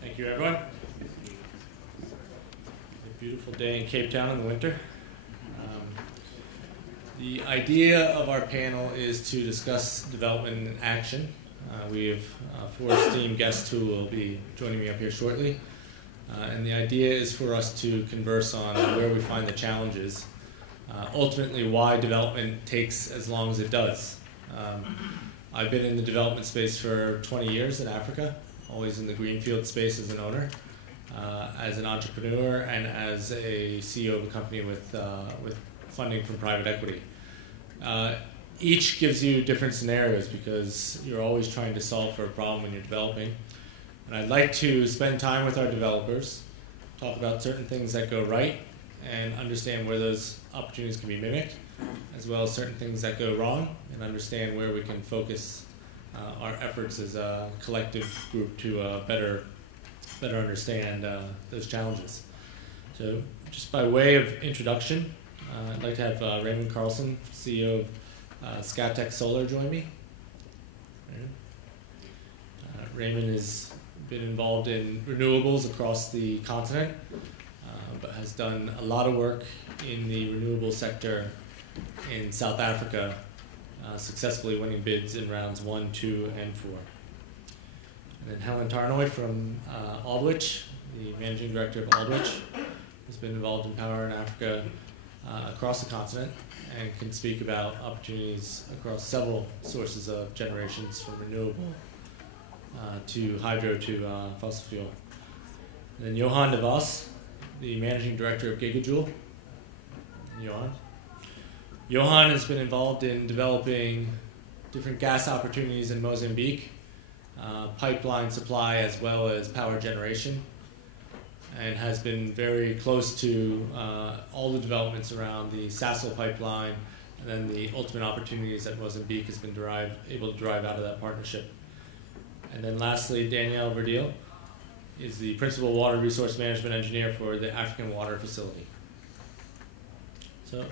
Thank you, everyone. A beautiful day in Cape Town in the winter. The idea of our panel is to discuss development in action. We have 4 esteemed guests who will be joining me up here shortly. And the idea is for us to converse on where we find the challenges, ultimately why development takes as long as it does. I've been in the development space for 20 years in Africa, always in the greenfield space as an owner, as an entrepreneur, and as a CEO of a company with funding from private equity. Each gives you different scenarios because you're always trying to solve for a problem when you're developing. And I'd like to spend time with our developers, talk about certain things that go right, and understand where those opportunities can be mimicked, as well as certain things that go wrong, and understand where we can focus our efforts as a collective group to better understand those challenges. So just by way of introduction, I'd like to have Raymond Carlson, CEO of Scatec Solar, join me. Raymond has been involved in renewables across the continent, but has done a lot of work in the renewable sector in South Africa, successfully winning bids in rounds 1, 2, and 4. And then Helen Tarnoy from Aldwych, the managing director of Aldwych, has been involved in power in Africa across the continent and can speak about opportunities across several sources of generations, from renewable to hydro to fossil fuel. And then Johan de Vos, the managing director of Gigajoule. Johan has been involved in developing different gas opportunities in Mozambique, pipeline supply as well as power generation, and has been very close to all the developments around the Sasol pipeline and then the ultimate opportunities that Mozambique has been able to drive out of that partnership. And then lastly, Danielle Verdeel is the principal water resource management engineer for the African Water Facility. So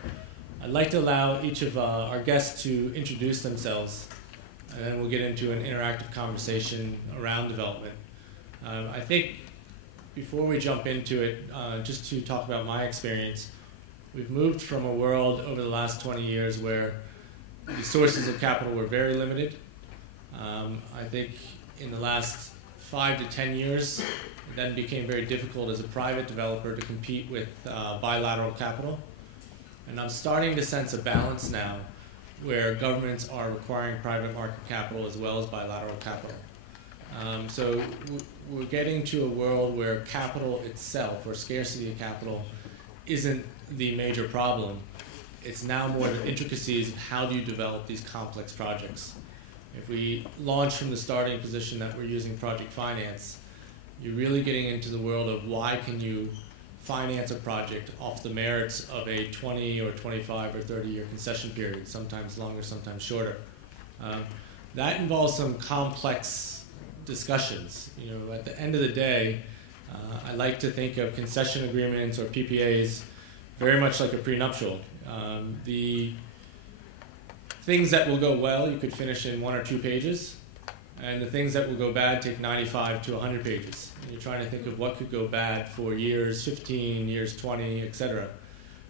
I'd like to allow each of our guests to introduce themselves, and then we'll get into an interactive conversation around development. I think before we jump into it, just to talk about my experience, we've moved from a world over the last 20 years where the sources of capital were very limited. I think in the last 5 to 10 years, it then became very difficult as a private developer to compete with bilateral capital. And I'm starting to sense a balance now where governments are requiring private market capital as well as bilateral capital. So we're getting to a world where capital itself, or scarcity of capital, isn't the major problem. It's now more the intricacies of how do you develop these complex projects. If we launch from the starting position that we're using project finance, you're really getting into the world of why can you finance a project off the merits of a 20 or 25 or 30-year concession period, sometimes longer, sometimes shorter. That involves some complex discussions. At the end of the day, I like to think of concession agreements or PPAs very much like a prenuptial. The things that will go well, you could finish in 1 or 2 pages, and the things that will go bad take 95 to 100 pages. And you're trying to think of what could go bad for years 15, years 20, etc.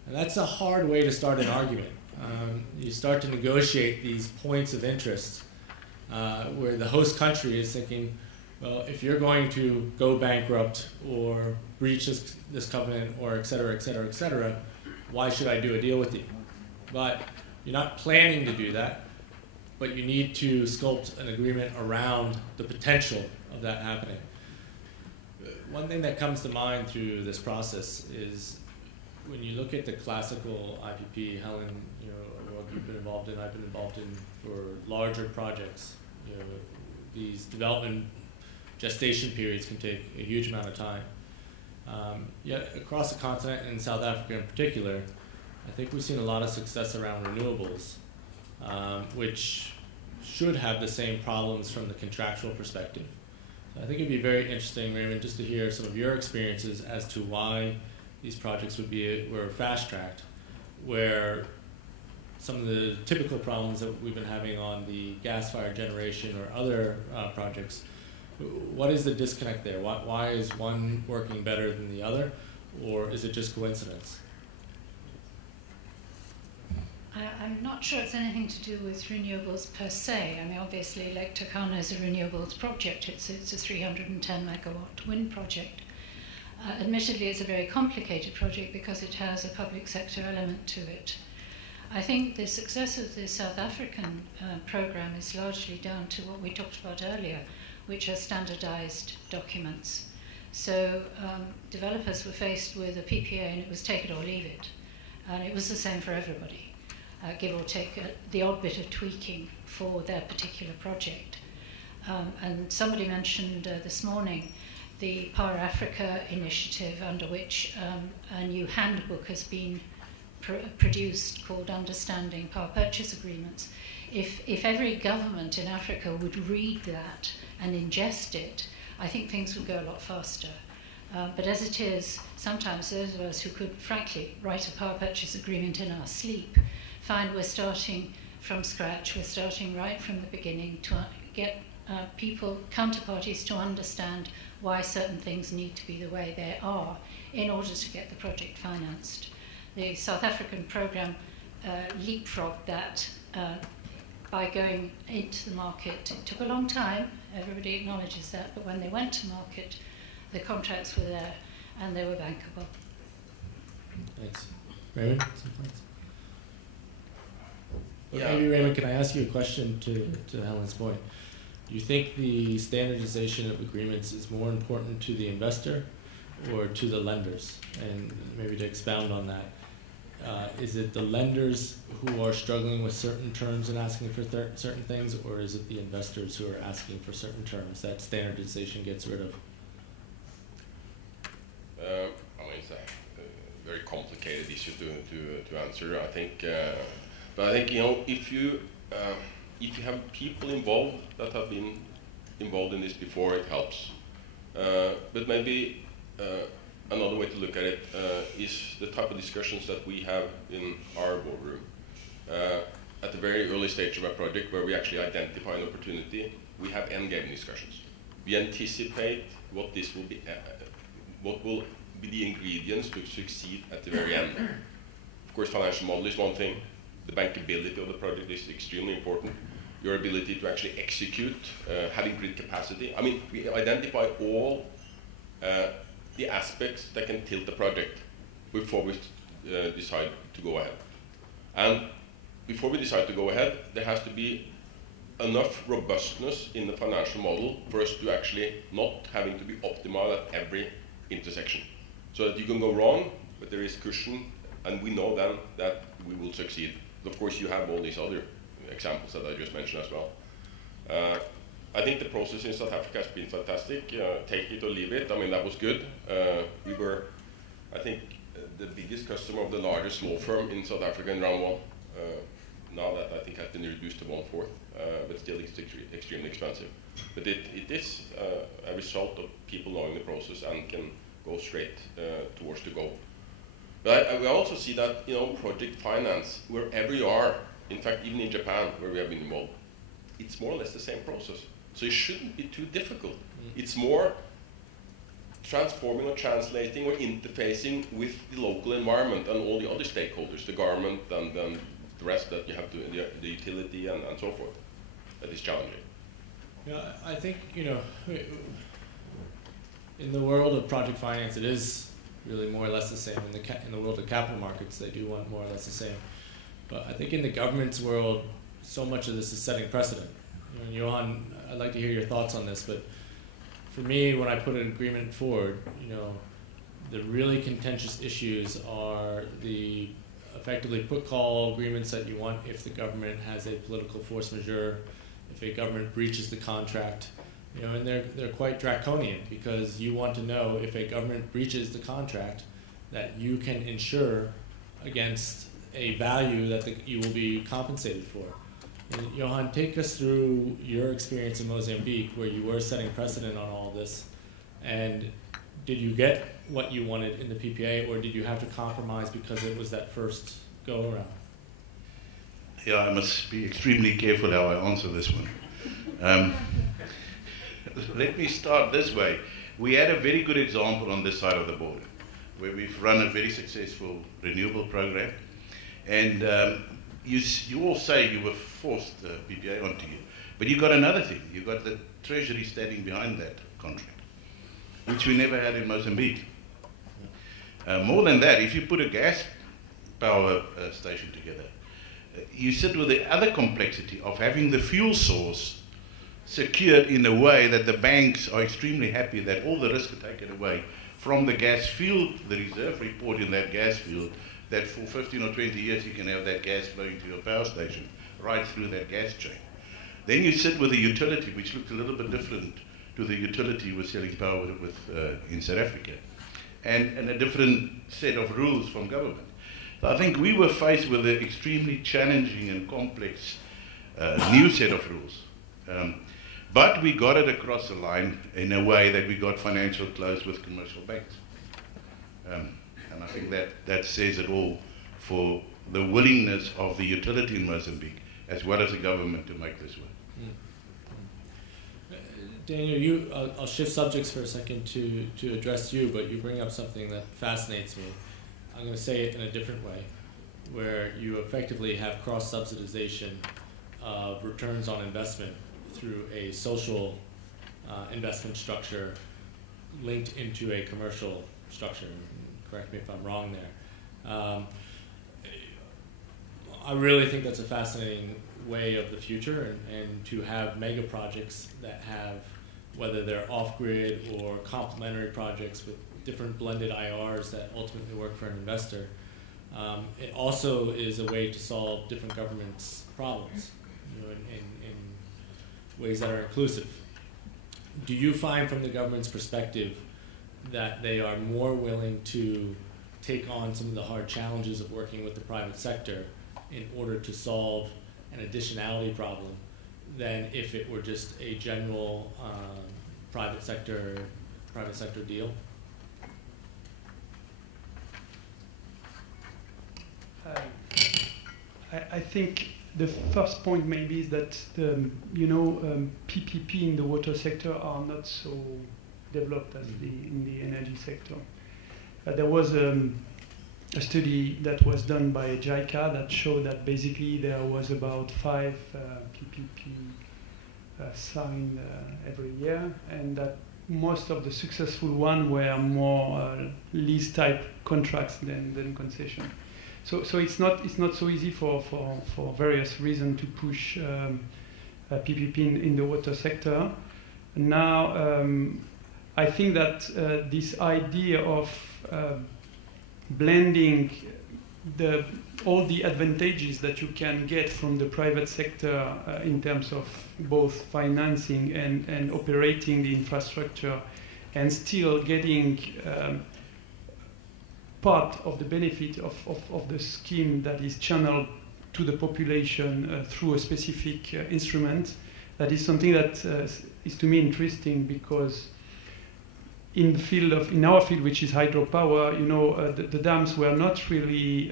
And that's a hard way to start an argument. You start to negotiate these points of interest where the host country is thinking, well, if you're going to go bankrupt or breach this covenant or et cetera, why should I do a deal with you? But you're not planning to do that, but you need to sculpt an agreement around the potential of that happening. One thing that comes to mind through this process is when you look at the classical IPP, Helen, what you've been involved in, I've been involved in for larger projects. These development gestation periods can take a huge amount of time. Yet across the continent, and South Africa in particular, I think we've seen a lot of success around renewables, which should have the same problems from the contractual perspective. So I think it'd be very interesting, Raymond, just to hear some of your experiences as to why these projects were fast-tracked, where some of the typical problems that we've been having on the gas-fired generation or other projects What is the disconnect there? Why is one working better than the other, or is it just coincidence? I'm not sure it's anything to do with renewables per se. I mean, obviously, Lake Turkana is a renewables project. It's a 310 megawatt wind project. Admittedly, it's a very complicated project because it has a public sector element to it. I think the success of the South African program is largely down to what we talked about earlier, which are standardized documents. So developers were faced with a PPA and it was take it or leave it. And it was the same for everybody, give or take the odd bit of tweaking for their particular project. And somebody mentioned this morning the Power Africa initiative, under which a new handbook has been produced called Understanding Power Purchase Agreements. If every government in Africa would read that and ingest it, I think things would go a lot faster. But as it is, sometimes those of us who could, frankly, write a power purchase agreement in our sleep find we're starting from scratch, we're starting right from the beginning to get people, counterparties, to understand why certain things need to be the way they are in order to get the project financed. The South African program leapfrogged that by going into the market. It took a long time, everybody acknowledges that, but when they went to market, the contracts were there and they were bankable. Thanks. Raymond? Yeah. Maybe, Raymond, can I ask you a question to Helen's point? Do you think the standardization of agreements is more important to the investor or to the lenders? And maybe to expound on that, is it the lenders who are struggling with certain terms and asking for certain things, or is it the investors who are asking for certain terms that standardization gets rid of? It's a very complicated issue to answer, I think. But I think, if you have people involved that have been involved in this before, it helps. But maybe another way to look at it is the type of discussions that we have in our boardroom. At the very early stage of a project where we actually identify an opportunity, we have endgame discussions. We anticipate what this will be, what will be the ingredients to succeed at the very end. Of course, financial model is one thing. The bankability of the project is extremely important. Your ability to actually execute, having grid capacity. I mean, we identify all the aspects that can tilt the project before we decide to go ahead. And before we decide to go ahead, there has to be enough robustness in the financial model for us to actually not having to be optimal at every intersection. So that you can go wrong, but there is cushion, and we know then that we will succeed. Of course, you have all these other examples that I just mentioned as well. I think the process in South Africa has been fantastic. Take it or leave it. I mean, that was good. We were, I think, the biggest customer of the largest law firm in South Africa in round one. Now that I think has been reduced to 1/4, but still it's extremely expensive. But it is a result of people knowing the process and can go straight towards the goal. But we also see that, project finance, wherever you are, in fact, even in Japan, where we have been involved, it's more or less the same process. So it shouldn't be too difficult. It's more transforming or translating or interfacing with the local environment and all the other stakeholders, the government and the rest that you have to, the utility and so forth, that is challenging. Yeah, I think, in the world of project finance, it is really more or less the same. In the world of capital markets, they do want more or less the same. But I think in the government's world, so much of this is setting precedent. Johan, I'd like to hear your thoughts on this, but for me, when I put an agreement forward, the really contentious issues are the effectively put-call agreements that you want if the government has a political force majeure, if a government breaches the contract, and they're quite draconian, because you want to know if a government breaches the contract that you can insure against a value that you will be compensated for. And Johan, take us through your experience in Mozambique, where you were setting precedent on all this, and did you get what you wanted in the PPA, or did you have to compromise because it was that first go-around? Yeah, I must be extremely careful how I answer this one. Let me start this way. We had a very good example on this side of the border, where we've run a very successful renewable program. And you all say you were forced PPA onto you. But you got another thing. You got the Treasury standing behind that contract, which we never had in Mozambique. More than that, if you put a gas power station together, you sit with the other complexity of having the fuel source secured in a way that the banks are extremely happy that all the risk is taken away from the gas field, the reserve report in that gas field, that for 15 or 20 years you can have that gas flowing to your power station right through that gas chain. Then you sit with a utility which looks a little bit different to the utility we're selling power with in South Africa, and a different set of rules from government. So I think we were faced with an extremely challenging and complex new set of rules. But we got it across the line in a way that we got financial close with commercial banks. And I think that says it all for the willingness of the utility in Mozambique, as well as the government, to make this work. Daniel, I'll shift subjects for a second to address you, but you bring up something that fascinates me. I'm going to say it in a different way, where you effectively have cross-subsidization of returns on investment through a social investment structure linked into a commercial structure. Correct me if I'm wrong there. I really think that's a fascinating way of the future, and to have mega projects that have, whether they're off-grid or complementary projects with different blended IRs that ultimately work for an investor. It also is a way to solve different governments' problems, in ways that are inclusive. Do you find, from the government's perspective, that they are more willing to take on some of the hard challenges of working with the private sector in order to solve an additionality problem than if it were just a general private sector deal? I think the first point maybe is that PPP in the water sector are not so developed as in the energy sector. There was a study that was done by JICA that showed that basically there was about 5 PPP signed every year, and that most of the successful ones were more lease type contracts than concession. So it's not so easy for various reasons to push PPP in the water sector. Now I think that this idea of blending all the advantages that you can get from the private sector in terms of both financing and operating the infrastructure, and still getting part of the benefit of the scheme that is channeled to the population through a specific instrument, that is something that is to me interesting, because in our field, which is hydropower, the dams were not really.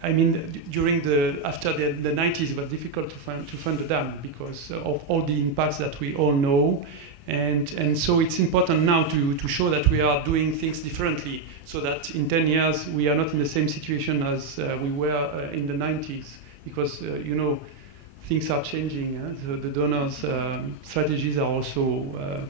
After the 90s, it was difficult to fund the dam because of all the impacts that we all know, and so it's important now to show that we are doing things differently, so that in 10 years we are not in the same situation as we were in the 90s, because things are changing. So the donors' strategies are also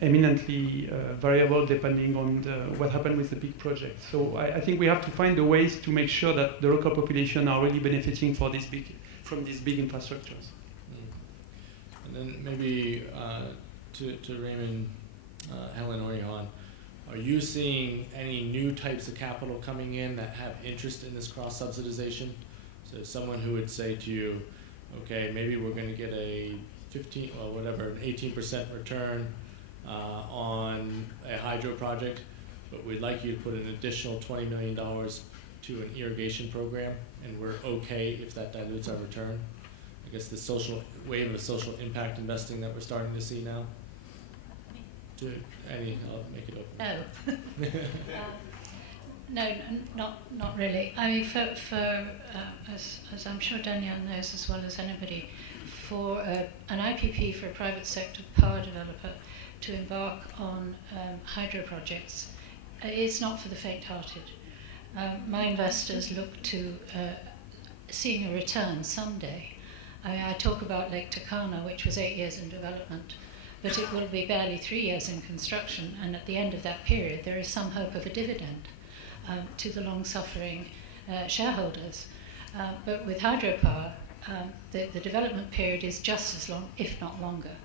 eminently variable depending on what happened with the big projects. So I think we have to find the ways to make sure that the local population are really benefiting from these big infrastructures. And then maybe to Raymond, Helen, or Johan, are you seeing any new types of capital coming in that have interest in this cross-subsidization? So someone who would say to you, okay, maybe we're going to get an 18% return on a hydro project, but we'd like you to put an additional $20 million to an irrigation program, and we're okay if that dilutes our return. I guess the wave of social impact investing that we're starting to see now. Annie, I'll make it open. No. Not really. I mean, as I'm sure Danielle knows as well as anybody, for an IPP, for a private sector power developer to embark on hydro projects, it's not for the faint-hearted. My investors look to seeing a return someday. I talk about Lake Turkana, which was 8 years in development, but it will be barely 3 years in construction, and at the end of that period there is some hope of a dividend to the long-suffering shareholders. But with hydropower, the development period is just as long, if not longer,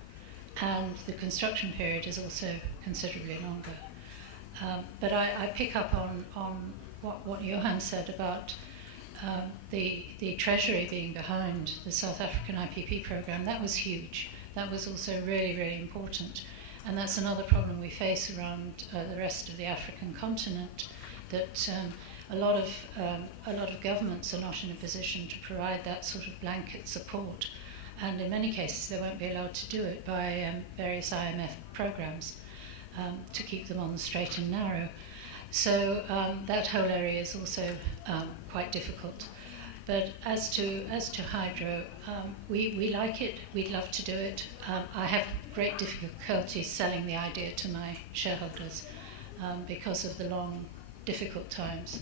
and the construction period is also considerably longer. But I pick up on what Johan said about the Treasury being behind the South African IPP program. That was huge. That was also really, really important. And that's another problem we face around the rest of the African continent, that a lot of governments are not in a position to provide that sort of blanket support. And in many cases, they won't be allowed to do it by various IMF programs to keep them on the straight and narrow. So that whole area is also quite difficult. But as to hydro, we like it. We'd love to do it. I have great difficulty selling the idea to my shareholders because of the long, difficult times.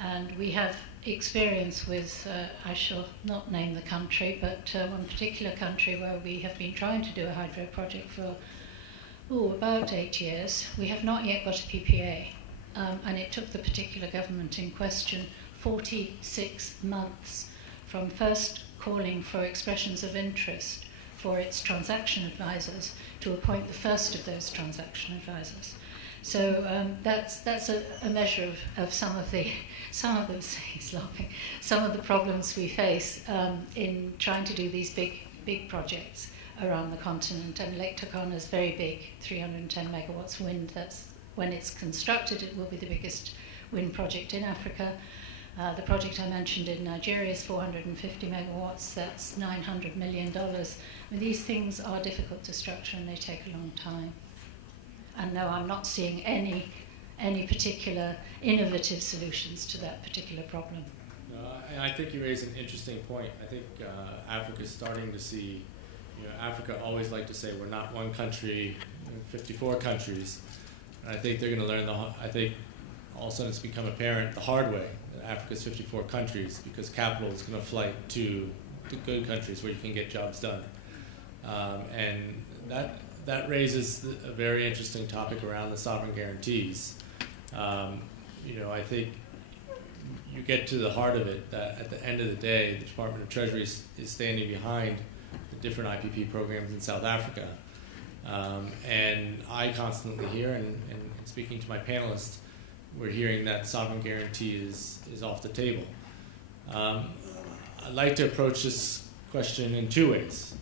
And we have experience with, I shall not name the country, but one particular country where we have been trying to do a hydro project for about 8 years. We have not yet got a PPA. And it took the particular government in question 46 months from first calling for expressions of interest for its transaction advisors to appoint the first of those transaction advisors. So that's a measure of some of the problems we face in trying to do these big projects around the continent. And Lake Turkana is very big, 310 megawatts wind. That's, when it's constructed, it will be the biggest wind project in Africa. The project I mentioned in Nigeria is 450 megawatts. That's $900 million. I mean, these things are difficult to structure and they take a long time. And no, I'm not seeing any particular innovative solutions to that particular problem. I think you raise an interesting point. I think Africa's starting to see, Africa always like to say we're not one country, 54 countries. And I think they're going to learn I think all of a sudden it's become apparent the hard way that Africa's 54 countries, because capital is going to flight to the good countries where you can get jobs done. And that raises a very interesting topic around the sovereign guarantees. I think you get to the heart of it, that at the end of the day, the Department of Treasury is standing behind the different IPP programs in South Africa. And I constantly hear, and speaking to my panelists, we're hearing that sovereign guarantee is off the table. I'd like to approach this question in two ways.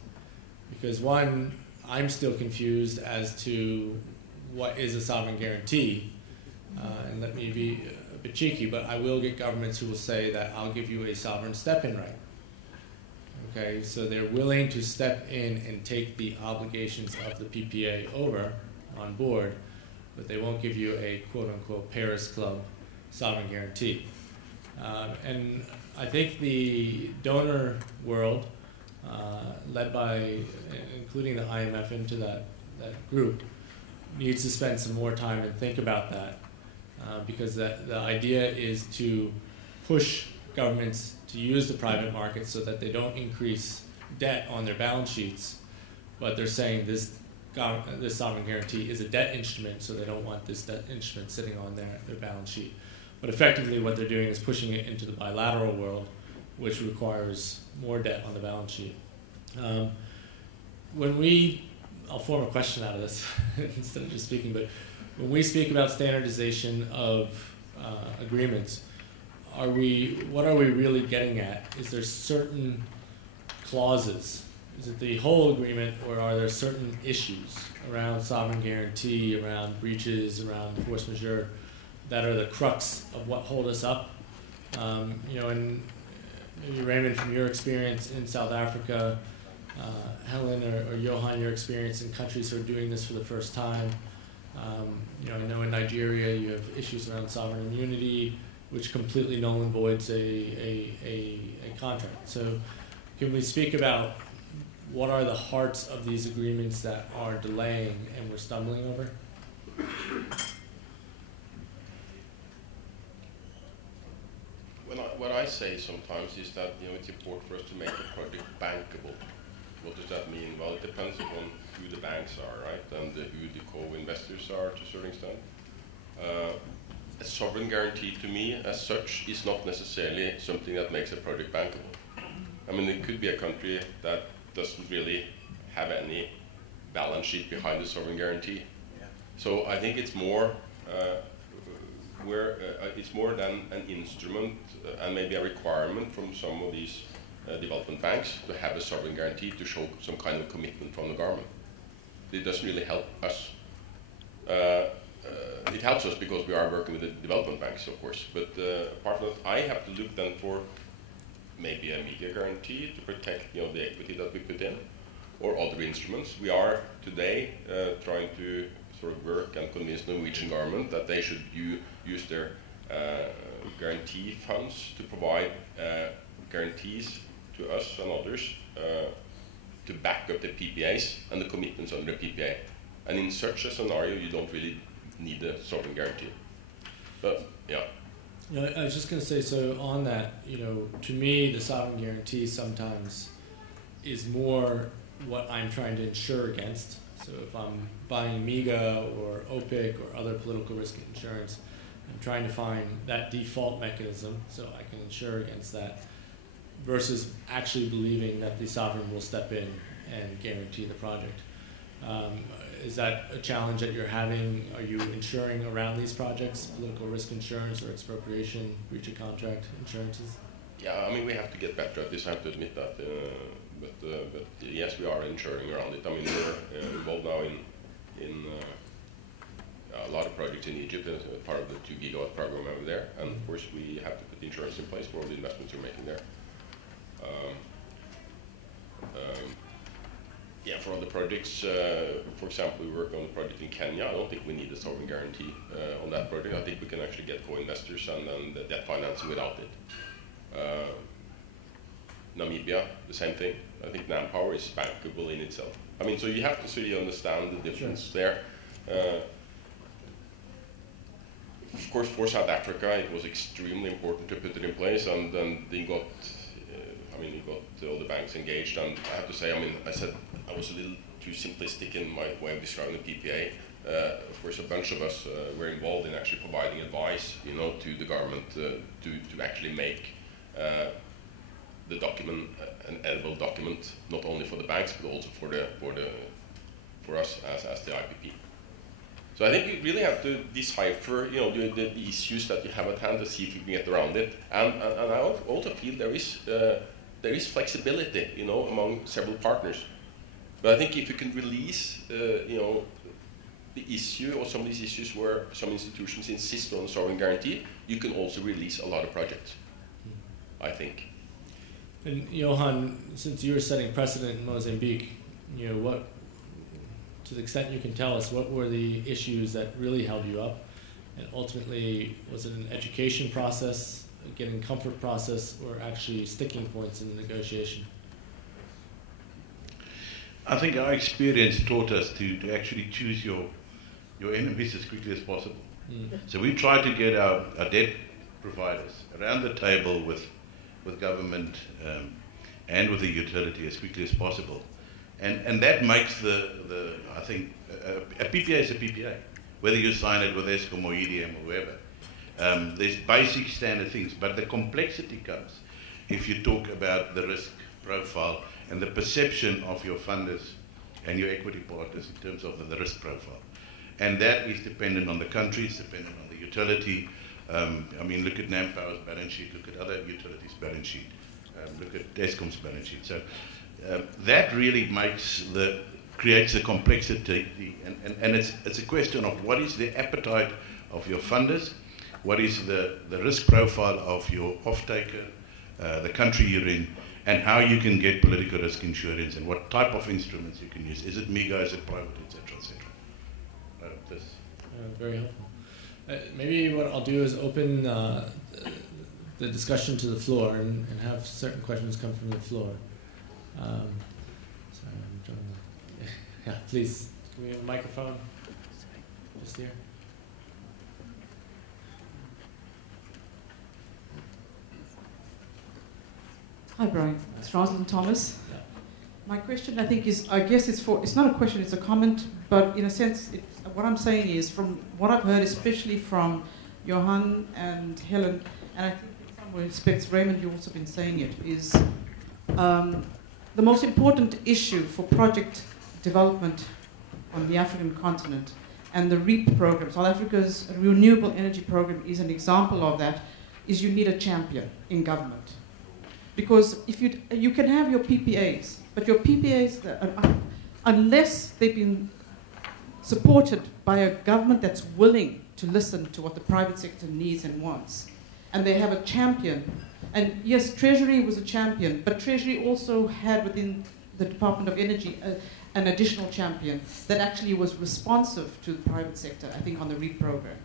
Because one, I'm still confused as to what is a sovereign guarantee. And let me be a bit cheeky, but I will get governments who will say that I'll give you a sovereign step-in right. Okay, so they're willing to step in and take the obligations of the PPA over on board, but they won't give you a quote-unquote Paris Club sovereign guarantee. And I think the donor world, led by, including the IMF into that group, needs to spend some more time and think about that, because the idea is to push governments to use the private market so that they don't increase debt on their balance sheets, but they're saying this sovereign guarantee is a debt instrument, so they don't want this debt instrument sitting on their balance sheet. But effectively what they're doing is pushing it into the bilateral world, which requires more debt on the balance sheet. I'll form a question out of this instead of just speaking, but when we speak about standardization of agreements, what are we really getting at? Is there certain clauses? Is it the whole agreement, or are there certain issues around sovereign guarantee, around breaches, around force majeure, that are the crux of what hold us up? And maybe Raymond, from your experience in South Africa, Helen or Johan, your experience in countries who are doing this for the first time, I know in Nigeria you have issues around sovereign immunity, which completely null and voids a contract. So can we speak about what are the hearts of these agreements that are delaying and we're stumbling over? What I say sometimes is that it's important for us to make the project bankable. What does that mean? Well, it depends upon who the banks are, right, and who the co-investors are to a certain extent. A sovereign guarantee to me, as such, is not necessarily something that makes a project bankable. I mean, it could be a country that doesn't really have any balance sheet behind the sovereign guarantee. Yeah. So I think it's more it's more than an instrument and maybe a requirement from some of these development banks to have a sovereign guarantee to show some kind of commitment from the government. It doesn't really help us. It helps us because we are working with the development banks, of course, but apart from that, I have to look then for maybe a media guarantee to protect the equity that we put in, or other instruments. We are today trying to sort of work and convince the Norwegian government that they should use their guarantee funds to provide guarantees to us and others to back up the PPAs and the commitments under the PPA. And in such a scenario, you don't really need a sovereign guarantee. But yeah. I was just going to say, so on that, to me, the sovereign guarantee sometimes is more what I'm trying to insure against. So if I'm buying MEGA or OPIC or other political risk insurance, I'm trying to find that default mechanism so I can insure against that, versus actually believing that the sovereign will step in and guarantee the project. Is that a challenge that you're having? Are you insuring around these projects, political risk insurance or expropriation, breach of contract insurances? Yeah, I mean, we have to get better at this, I have to admit that. But yes, we are insuring around it. I mean, we're involved now in a lot of projects in Egypt as part of the 2 gigawatt program over there. And of course, we have to put insurance in place for all the investments we're making there. Yeah, for other projects, for example, we work on a project in Kenya. I don't think we need a sovereign guarantee on that project. I think we can actually get co-investors and then the debt financing without it. Namibia, the same thing. I think NamPower is bankable in itself. I mean, so you have to really understand the difference there. Of course, for South Africa, it was extremely important to put it in place, and then they got, you got all the banks engaged, and I have to say, I said I was a little too simplistic in my way of describing the PPA. Of course, a bunch of us were involved in actually providing advice, to the government to actually make the document an edible document, not only for the banks but also for us as the IPP. So I think you really have to decipher, the issues that you have at hand to see if you can get around it. And I also feel there is flexibility, among several partners. But I think if you can release, the issue or some of these issues where some institutions insist on a sovereign guarantee, you can also release a lot of projects, I think. And Johan, since you're setting precedent in Mozambique, what, to the extent you can tell us, what were the issues that really held you up? And ultimately, was it an education process, a getting comfort process, or actually sticking points in the negotiation? I think our experience taught us to actually choose your enemies as quickly as possible. So we tried to get our debt providers around the table with government and with the utility as quickly as possible. And that makes I think, a PPA is a PPA, whether you sign it with ESCOM or EDM or whoever. There's basic standard things, but the complexity comes if you talk about the risk profile and the perception of your funders and your equity partners in terms of the risk profile. And that is dependent on the country, it's dependent on the utility. Look at NamPower's balance sheet, look at other utilities' balance sheet, look at ESCOM's balance sheet. So that really creates the complexity, and it's a question of what is the appetite of your funders, what is the risk profile of your off-taker, the country you're in, and how you can get political risk insurance and what type of instruments you can use. Is it MEGA, is it private, etc., etc. Very helpful. Maybe what I'll do is open the discussion to the floor and have certain questions come from the floor. Sorry, I'm trying to... Yeah, please. Can we have a microphone? Just here. Hi, Brian. It's Rosalind Thomas. Yeah. My question, I think, is, I guess it's not a question, it's a comment, but in a sense, what I'm saying is, from what I've heard, especially from Johan and Helen, and I think in some respects, Raymond, you've also been saying it, is the most important issue for project development on the African continent, and the REAP program, South Africa's renewable energy program is an example of that, is you need a champion in government. Because if you can have your PPAs, but your PPAs, unless they've been supported by a government that's willing to listen to what the private sector needs and wants, and they have a champion, and yes, Treasury was a champion, but Treasury also had within the Department of Energy an additional champion that actually was responsive to the private sector, I think, on the REAP program,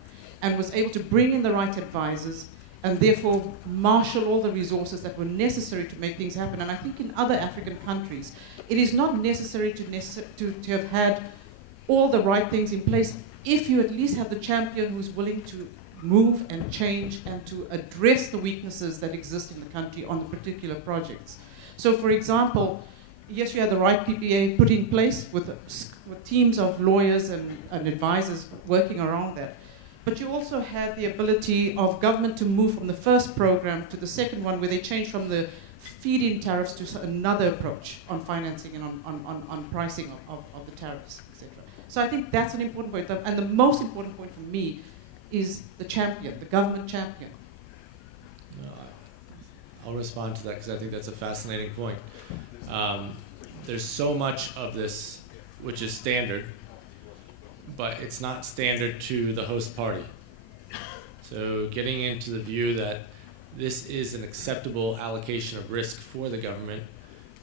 and was able to bring in the right advisors, and therefore marshal all the resources that were necessary to make things happen. And I think in other African countries, it is not necessary to have had all the right things in place if you at least have the champion who's willing to move and change and to address the weaknesses that exist in the country on the particular projects. So for example, yes, you had the right PPA put in place with teams of lawyers and advisors working around that. But you also had the ability of government to move from the first program to the second one, where they changed from the feed-in tariffs to another approach on financing and on pricing of the tariffs, etc. So I think that's an important point. And the most important point for me is the champion, the government champion. I'll respond to that because I think that's a fascinating point. There's so much of this which is standard, but it's not standard to the host party. So getting into the view that this is an acceptable allocation of risk for the government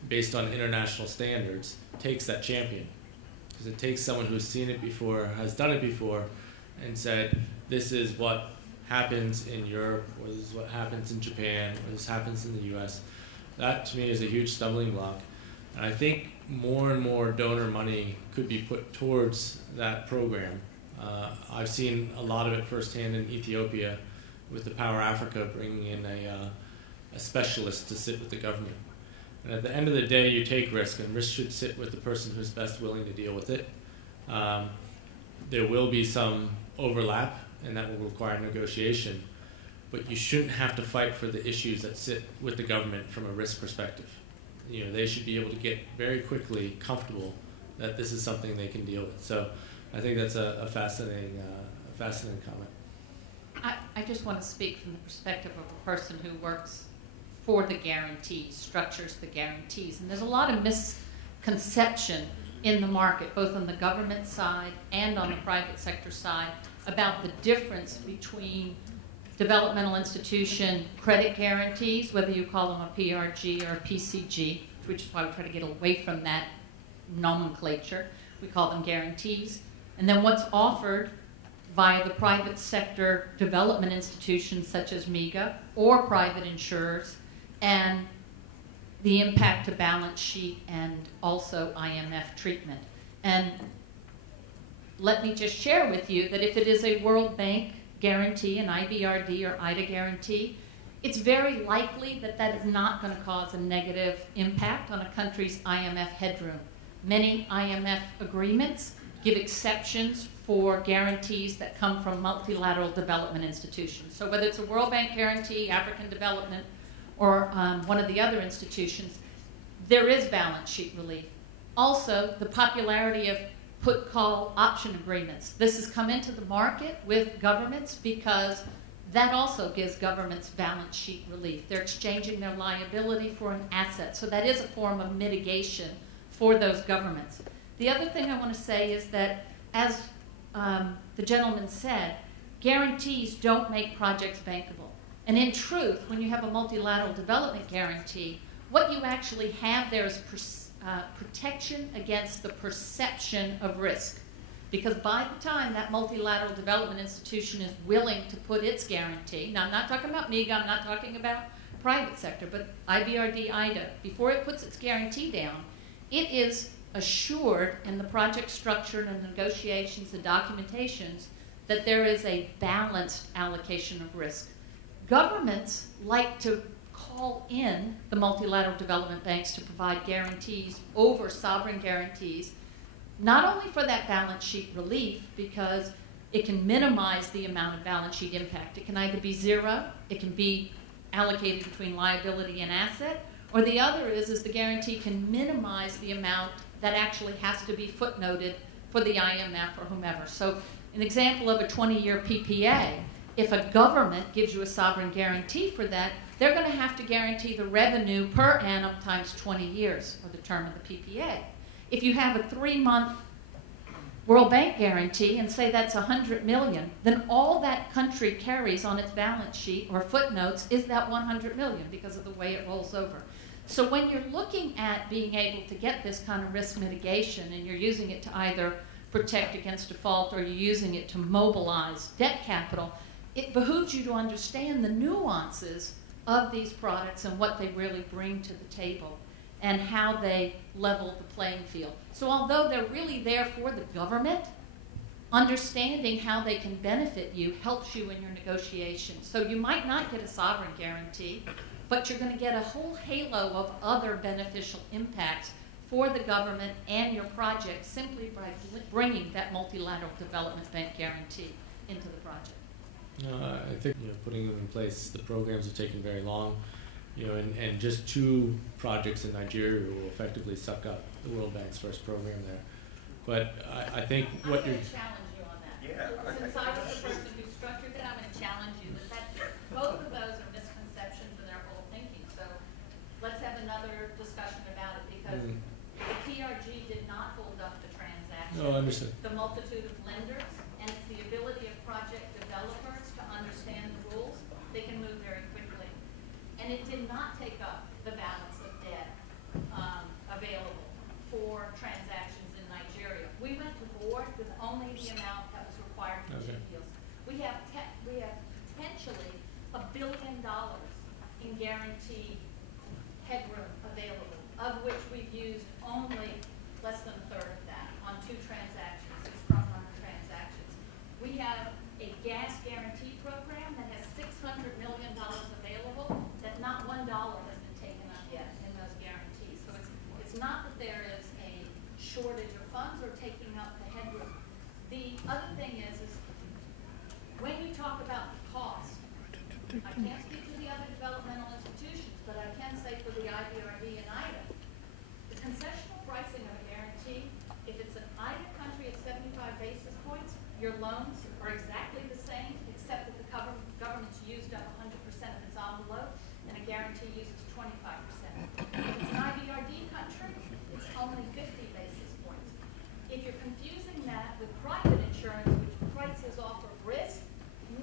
based on international standards takes that champion. Because it takes someone who's seen it before, has done it before, and said, this is what happens in Europe, or this is what happens in Japan, or this happens in the US. That to me is a huge stumbling block. And I think more and more donor money could be put towards that program. I've seen a lot of it firsthand in Ethiopia with the Power Africa bringing in a specialist to sit with the government. And at the end of the day, you take risk, and risk should sit with the person who's best willing to deal with it. There will be some overlap, and that will require negotiation, but you shouldn't have to fight for the issues that sit with the government from a risk perspective. You know, they should be able to get very quickly comfortable that this is something they can deal with. So I think that's a fascinating comment. I just want to speak from the perspective of a person who works for the guarantees, structures the guarantees. And there's a lot of misconception in the market, both on the government side and on the private sector side, about the difference between developmental institution credit guarantees, whether you call them a PRG or a PCG, which is why we try to get away from that nomenclature. We call them guarantees. And then what's offered via the private sector development institutions such as MEGA or private insurers, and the impact to balance sheet and also IMF treatment. And let me just share with you that if it is a World Bank guarantee, an IBRD or IDA guarantee, it's very likely that that is not going to cause a negative impact on a country's IMF headroom. Many IMF agreements give exceptions for guarantees that come from multilateral development institutions. So whether it's a World Bank guarantee, African Development, or one of the other institutions, there is balance sheet relief. Also, the popularity of put-call option agreements. This has come into the market with governments because that also gives governments balance sheet relief. They're exchanging their liability for an asset. So that is a form of mitigation for those governments. The other thing I want to say is that, as the gentleman said, guarantees don't make projects bankable. And in truth, when you have a multilateral development guarantee, what you actually have there is protection against the perception of risk. Because by the time that multilateral development institution is willing to put its guarantee, now I'm not talking about MIGA, I'm not talking about private sector, but IBRD, IDA, before it puts its guarantee down, it is assured in the project structure and the negotiations, the documentations, that there is a balanced allocation of risk. Governments like to call in the multilateral development banks to provide guarantees over sovereign guarantees, not only for that balance sheet relief, because it can minimize the amount of balance sheet impact. It can either be zero, it can be allocated between liability and asset, or the other is the guarantee can minimize the amount that actually has to be footnoted for the IMF or whomever. So an example of a 20-year PPA, if a government gives you a sovereign guarantee for that, they're going to have to guarantee the revenue per annum times 20 years, or the term of the PPA. If you have a 3-month World Bank guarantee and say that's 100 million, then all that country carries on its balance sheet or footnotes is that 100 million because of the way it rolls over. So when you're looking at being able to get this kind of risk mitigation and you're using it to either protect against default or you're using it to mobilize debt capital, it behooves you to understand the nuances of these products and what they really bring to the table and how they level the playing field. So although they're really there for the government, understanding how they can benefit you helps you in your negotiations. So you might not get a sovereign guarantee, but you're going to get a whole halo of other beneficial impacts for the government and your project simply by bringing that multilateral development bank guarantee into the project. I think putting them in place, the programs have taken very long. And just 2 projects in Nigeria will effectively suck up the World Bank's first program there. But I think what you're... I'm going to challenge you on that. Yeah. Since I was the person who structured it, I'm going to challenge you that both of those are misconceptions in their whole thinking. So let's have another discussion about it, because the PRG did not hold up the transaction. Oh, understood. The multitude of lenders, and it's the ability of project developers to understand the rules. They can move very quickly. And it did not take up the balance of debt available for transactions in Nigeria. We went to board with only the amount that was required for chip deals. We have potentially $1 billion in guaranteed headroom available, of which we've used only less than a third of that on 2 transactions, 6 front-runner transactions. We have a gas guarantee program that has $600 million available, that not $1 has been taken up yet in those guarantees. So it's not that there is a shortage of funds or taking up the headroom. The other thing is when you talk about the cost, I can't speak to the other developmental institutions, but I can say for the IBRD and IDA, the concessional pricing of a guarantee, if it's an IDA country at 75 basis points, your loans are exactly the same, except that the government's used up 100% of its envelope, and a guarantee uses 25%. If it's an IBRD country, it's only 50 basis points. If you're confusing that with private insurance, which prices off of risk,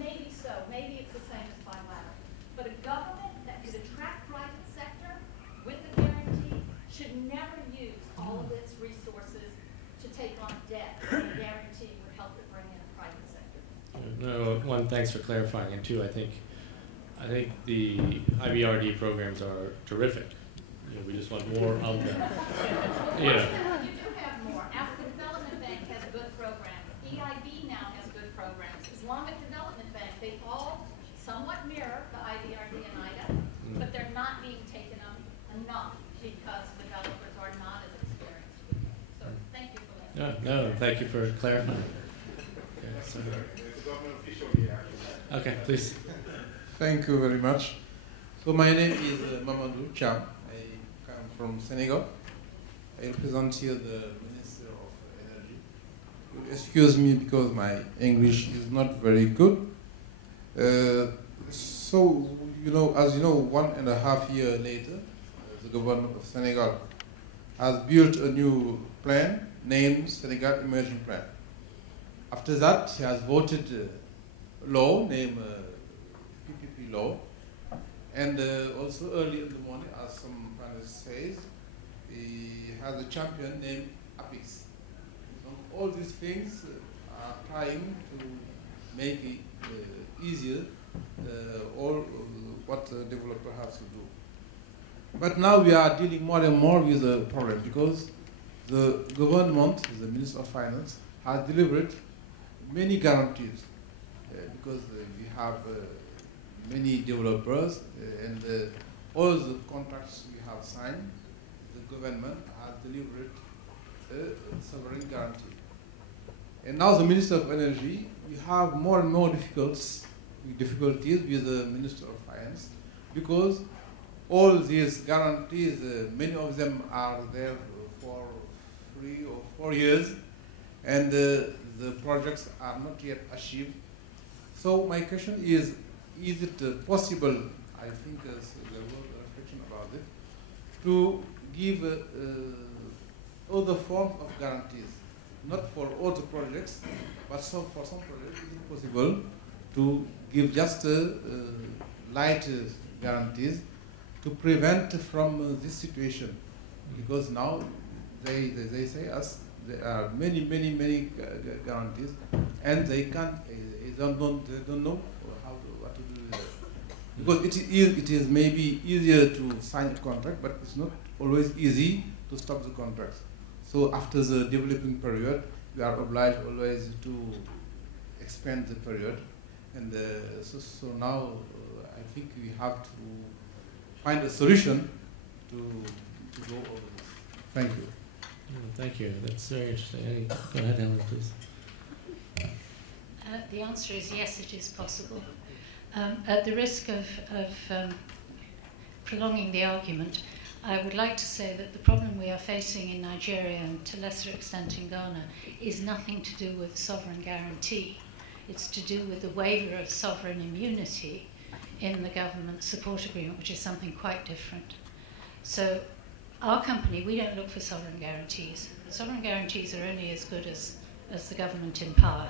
maybe so. Maybe it's the same as bilateral. But a government that could attract private sector with a guarantee should never use all of its resources to take on debt. A guarantee would help it bring in a private sector. No, one, thanks for clarifying, and 2, I think the IBRD programs are terrific. We just want more of them. You do have more. African Development Bank has a good program. EIB now has good programs. Islamic Development Bank, they all somewhat mirror the IBRD and IDA, but they're not being taken up enough because developers are not as experienced with them. So thank you for that. No, thank you for clarifying. Okay, please. Thank you very much. So my name is Mamadou Cham. I come from Senegal. I represent here the Minister of Energy. You excuse me because my English is not very good. So, as you know, 1.5 years later, the government of Senegal has built a new plan named Senegal Emerging Plan. After that, he has voted a law named PPP law. And also early in the morning, as some panelists says, he has a champion named APIX. all these things are trying to make it easier all what the developer has to do. But now we are dealing more and more with the problem because the government, the Minister of Finance, has delivered many guarantees because we have many developers and all the contracts we have signed, the government has delivered a sovereign guarantee. And now the Minister of Energy, we have more and more difficulties with the Minister of Finance because all these guarantees, many of them are there for 3 or 4 years, and the projects are not yet achieved. So my question is it possible, I think there was a reflection about it, to give other forms of guarantees, not for all the projects, but for some projects, is it possible to give just light guarantees to prevent from this situation? Because now they say us there are many guarantees, and they can't, they don't know what to do with it. Because it is maybe easier to sign a contract, but it's not always easy to stop the contracts. So after the developing period, we are obliged always to expand the period, and so now I think we have to find a solution to go over this. Thank you. Thank you. That's very interesting. Go ahead, Helen, please. The answer is yes, it is possible. At the risk of prolonging the argument, I would like to say that the problem we are facing in Nigeria and to a lesser extent in Ghana is nothing to do with sovereign guarantee. It's to do with the waiver of sovereign immunity in the government support agreement, which is something quite different. So our company, we don't look for sovereign guarantees. Sovereign guarantees are only as good as the government in power.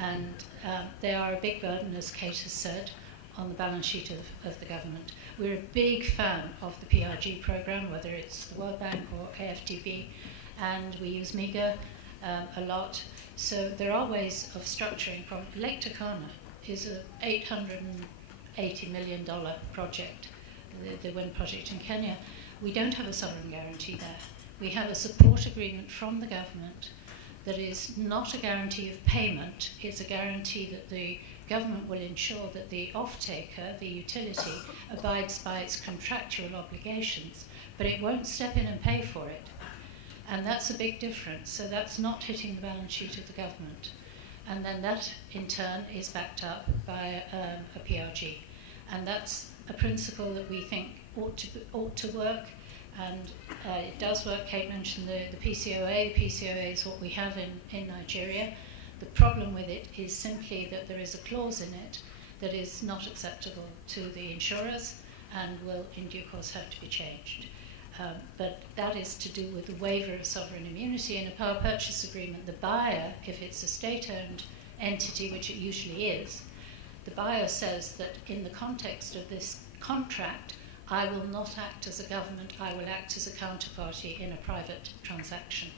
And they are a big burden, as Kate has said, on the balance sheet of the government. We're a big fan of the PRG program, whether it's the World Bank or AFDB, and we use MIGA a lot. So there are ways of structuring. Lake Turkana is an $880 million project, the wind project in Kenya. We don't have a sovereign guarantee there. We have a support agreement from the government that is not a guarantee of payment. It's a guarantee that the government will ensure that the off-taker, the utility, abides by its contractual obligations, but it won't step in and pay for it. And that's a big difference. So that's not hitting the balance sheet of the government. And then that, in turn, is backed up by a PRG. And that's a principle that we think ought to work. And it does work. Kate mentioned the PCOA. The PCOA is what we have in Nigeria. The problem with it is simply that there is a clause in it that is not acceptable to the insurers and will in due course have to be changed. But that is to do with the waiver of sovereign immunity. In a power purchase agreement, the buyer, if it's a state-owned entity, which it usually is, the buyer says that in the context of this contract, I will not act as a government, I will act as a counterparty in a private transaction.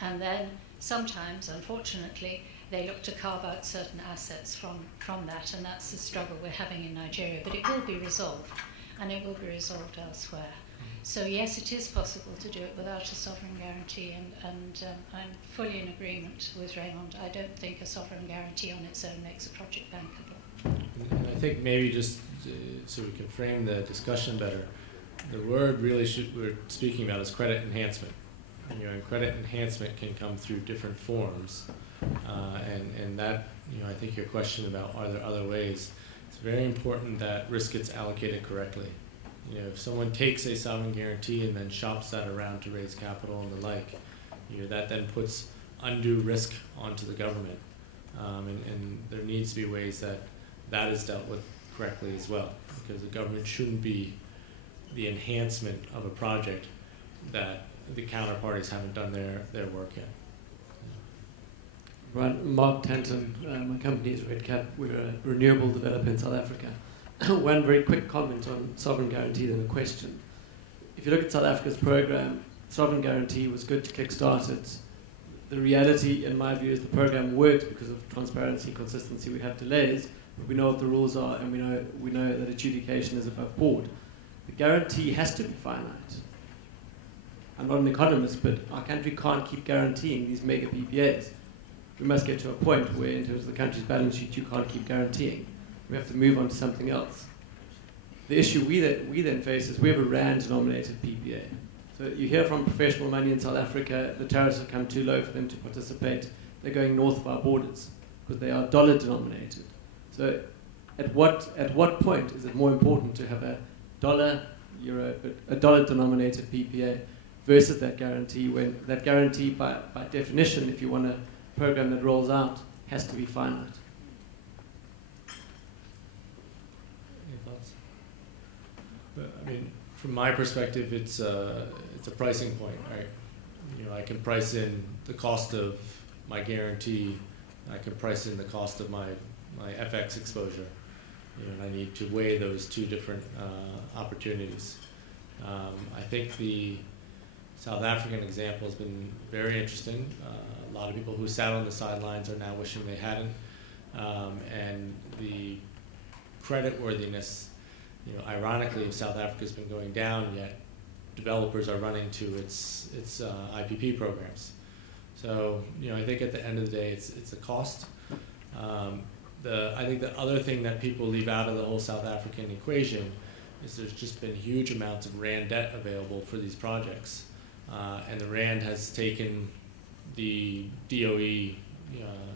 And then sometimes, unfortunately, they look to carve out certain assets from that, and that's the struggle we're having in Nigeria. But it will be resolved, and it will be resolved elsewhere. So yes, it is possible to do it without a sovereign guarantee, and I'm fully in agreement with Raymond. I don't think a sovereign guarantee on its own makes a project bankable. And I think maybe just so we can frame the discussion better, the word really we're speaking about is credit enhancement. And credit enhancement can come through different forms, and that, I think your question about are there other ways, it's very important that risk gets allocated correctly. If someone takes a sovereign guarantee and then shops that around to raise capital and the like, that then puts undue risk onto the government, and there needs to be ways that is dealt with correctly as well, because the government shouldn't be the enhancement of a project that the counterparties haven't done their work yet. Right, Mark Tanton, my company is Redcap. We're a renewable developer in South Africa. One very quick comment on sovereign guarantee, then a question. If you look at South Africa's program, sovereign guarantee was good to kickstart it. the reality, in my view, is the program works because of transparency, consistency. We have delays, but we know what the rules are, and we know that adjudication is above board. The guarantee has to be finite. I'm not an economist, but our country can't keep guaranteeing these mega PPAs. We must get to a point where, in terms of the country's balance sheet, you can't keep guaranteeing. We have to move on to something else. The issue we then face is we have a rand-denominated PPA. So you hear from professional money in South Africa, the tariffs have come too low for them to participate. They're going north of our borders because they are dollar-denominated. So at what point is it more important to have a dollar-denominated PPA versus that guarantee, when that guarantee, by definition, if you want a program that rolls out, has to be finite? Any thoughts? But, I mean, from my perspective, it's a pricing point, right? You know, I can price in the cost of my guarantee. I can price in the cost of my FX exposure. You know, and I need to weigh those two different opportunities. I think the South African example has been very interesting. A lot of people who sat on the sidelines are now wishing they hadn't. And the creditworthiness, you know, ironically, South Africa's been going down, yet developers are running to its IPP programs. So, you know, I think at the end of the day, it's a cost. I think the other thing that people leave out of the whole South African equation is there's just been huge amounts of rand debt available for these projects. And the rand has taken the DOE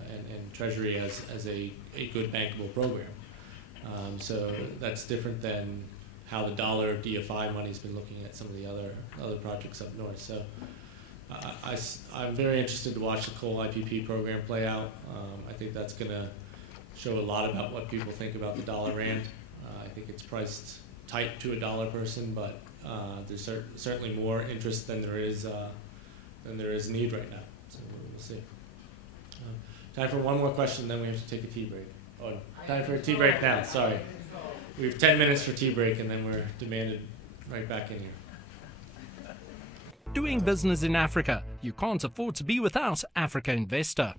and Treasury as a good bankable program. So that's different than how the dollar DFI money's been looking at some of the other projects up north. So I'm very interested to watch the coal IPP program play out. I think that's going to show a lot about what people think about the dollar rand. I think it's priced tight to a dollar person, but there's certainly more interest than there is need right now. So we'll see. Time for one more question, then we have to take a tea break. Oh, time for a tea break now. Sorry, we have 10 minutes for tea break, and then we're demanded right back in here. Doing business in Africa, you can't afford to be without Africa Investor.